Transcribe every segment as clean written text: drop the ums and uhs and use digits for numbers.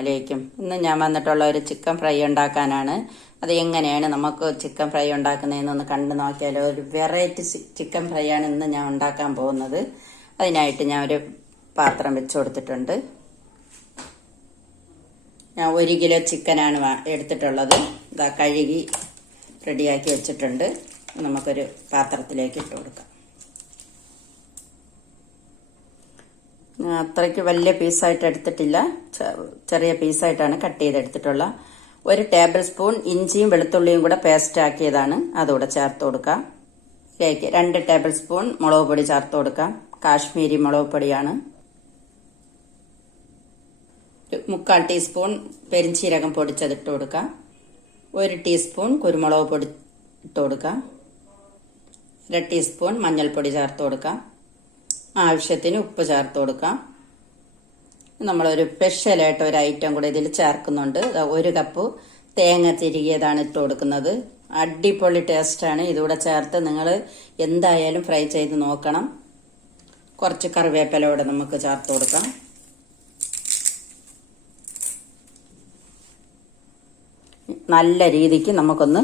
അലൈക്കും. ഇന്ന് ഞാൻ വന്നിട്ടുള്ള ഒരു ചിക്കൻ ഫ്രൈ ഉണ്ടാക്കാനാണ്. അത് എങ്ങനെയാണ് നമുക്ക് ചിക്കൻ ഫ്രൈ ഉണ്ടാക്കുന്നതെന്നൊന്ന് കണ്ടു നോക്കിയാലോ. ഒരു വെറൈറ്റി ചിക്കൻ ഫ്രൈ ആണ് ഇന്ന് ഞാൻ ഉണ്ടാക്കാൻ പോകുന്നത്. അതിനായിട്ട് ഞാൻ ഒരു പാത്രം വെച്ച് കൊടുത്തിട്ടുണ്ട്. ഞാൻ 1 കിലോ ചിക്കനാണ് എടുത്തിട്ടുള്ളത്. ഇതാ കഴുകി റെഡിയാക്കി വെച്ചിട്ടുണ്ട്. നമുക്കൊരു പാത്രത്തിലേക്ക് ഇട്ട് കൊടുക്കാം. അത്രയ്ക്ക് വലിയ പീസായിട്ട് എടുത്തിട്ടില്ല, ചെറിയ പീസായിട്ടാണ് കട്ട് ചെയ്തെടുത്തിട്ടുള്ള. 1 ടേബിൾ സ്പൂൺ ഇഞ്ചിയും വെളുത്തുള്ളിയും കൂടെ പേസ്റ്റ് ആക്കിയതാണ്, അതുകൂടെ ചേർത്ത് കൊടുക്കാം. ഇതിലേക്ക് 2 ടേബിൾ സ്പൂൺ മുളക് പൊടി ചേർത്ത് കൊടുക്കാം. കാശ്മീരി മുളക് പൊടിയാണ്. 1/4 ടീസ്പൂൺ പെരിഞ്ചീരകം പൊടിച്ചതിട്ട് കൊടുക്കാം. 1 ടീസ്പൂൺ കുരുമുളക് പൊടി ഇട്ട് കൊടുക്കാം. 1 ടീസ്പൂൺ മഞ്ഞൾപ്പൊടി ചേർത്ത് കൊടുക്കാം. ആവശ്യത്തിന് ഉപ്പ് ചേർത്ത് കൊടുക്കാം. നമ്മളൊരു സ്പെഷ്യലായിട്ട് ഒരു ഐറ്റം കൂടെ ഇതിൽ ചേർക്കുന്നുണ്ട്. 1 കപ്പ് തേങ്ങ തിരികിയതാണ് ഇട്ട് കൊടുക്കുന്നത്. അടിപൊളി ടേസ്റ്റാണ്. ഇതുകൂടെ ചേർത്ത് നിങ്ങൾ എന്തായാലും ഫ്രൈ ചെയ്ത് നോക്കണം. കുറച്ച് കറിവേപ്പിലയോടെ നമുക്ക് ചേർത്ത് കൊടുക്കാം. നല്ല രീതിക്ക് നമുക്കൊന്ന്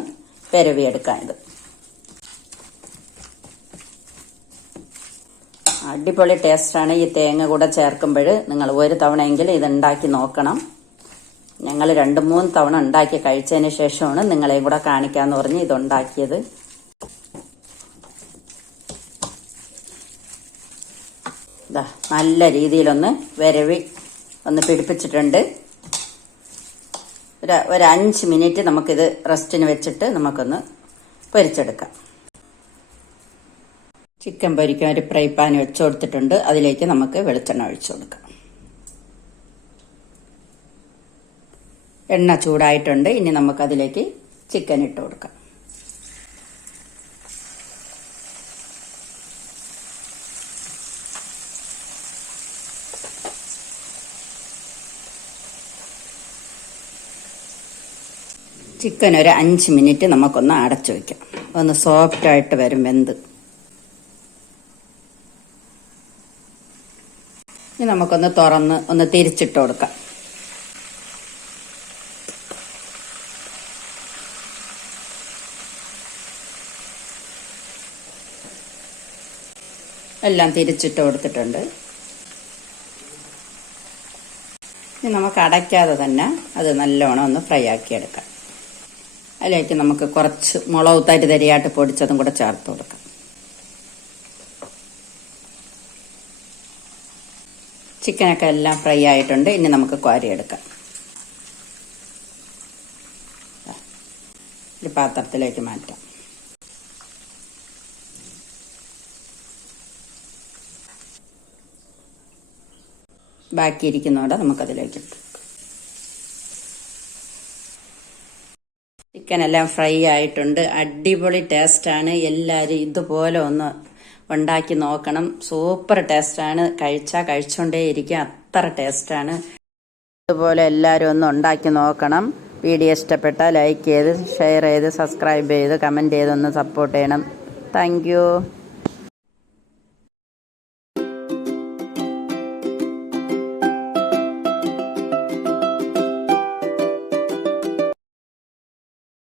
പെരവിയെടുക്കാം. ഇത് അടിപൊളി ടേസ്റ്റാണ്. ഈ തേങ്ങ കൂടെ ചേർക്കുമ്പോൾ നിങ്ങൾ ഒരു തവണയെങ്കിലും ഇത് ഉണ്ടാക്കി നോക്കണം. ഞങ്ങൾ 2-3 തവണ ഉണ്ടാക്കി കഴിച്ചതിന് ശേഷമാണ് നിങ്ങളെയും കൂടെ കാണിക്കാന്ന് പറഞ്ഞ് ഇതുണ്ടാക്കിയത്. നല്ല രീതിയിലൊന്ന് വരവി ഒന്ന് പിടിപ്പിച്ചിട്ടുണ്ട്. ഒരു 5 മിനിറ്റ് നമുക്കിത് റെസ്റ്റിന് വെച്ചിട്ട് നമുക്കൊന്ന് പൊരിച്ചെടുക്കാം. ചിക്കൻ പൊരിക്കാൻ ഒരു ഫ്രൈ പാൻ വെച്ച് കൊടുത്തിട്ടുണ്ട്. അതിലേക്ക് നമുക്ക് വെളിച്ചെണ്ണ ഒഴിച്ചു കൊടുക്കാം. എണ്ണ ചൂടായിട്ടുണ്ട്. ഇനി നമുക്കതിലേക്ക് ചിക്കൻ ഇട്ട് കൊടുക്കാം. ചിക്കൻ ഒരു 5 മിനിറ്റ് നമുക്കൊന്ന് അടച്ചു വയ്ക്കാം. ഒന്ന് സോഫ്റ്റായിട്ട് വരും വെന്ത്. ഇനി നമുക്കൊന്ന് തുറന്ന് ഒന്ന് തിരിച്ചിട്ട് കൊടുക്കാം. എല്ലാം തിരിച്ചിട്ട് കൊടുത്തിട്ടുണ്ട്. ഇനി നമുക്ക് അടയ്ക്കാതെ തന്നെ അത് നല്ലോണം ഒന്ന് ഫ്രൈ ആക്കിയെടുക്കാം. അതിലേക്ക് നമുക്ക് കുറച്ച് മുളക് തരിതരിയായിട്ട് പൊടിച്ചതും കൂടെ ചേർത്ത് കൊടുക്കാം. ചിക്കനൊക്കെ എല്ലാം ഫ്രൈ ആയിട്ടുണ്ട്. ഇനി നമുക്ക് കോരിയെടുക്കാം. ഒരു പാത്രത്തിലേക്ക് മാറ്റാം. ബാക്കിയിരിക്കുന്നതോടെ നമുക്കതിലേക്ക് ഇട്ടു. ചിക്കൻ എല്ലാം ഫ്രൈ ആയിട്ടുണ്ട്. അടിപൊളി ടേസ്റ്റാണ്. എല്ലാവരും ഇതുപോലെ ഒന്ന് ഉണ്ടാക്കി നോക്കണം. സൂപ്പർ ടേസ്റ്റാണ്. കഴിച്ചുകൊണ്ടേ ഇരിക്കും, അത്ര ടേസ്റ്റാണ്. ഇതുപോലെ എല്ലാവരും ഒന്ന് ഉണ്ടാക്കി നോക്കണം. വീഡിയോ ഇഷ്ടപ്പെട്ടാൽ ലൈക്ക് ചെയ്ത് ഷെയർ ചെയ്ത് സബ്സ്ക്രൈബ് ചെയ്ത് കമൻറ്റ് ചെയ്തൊന്ന് സപ്പോർട്ട് ചെയ്യണം. Thank you.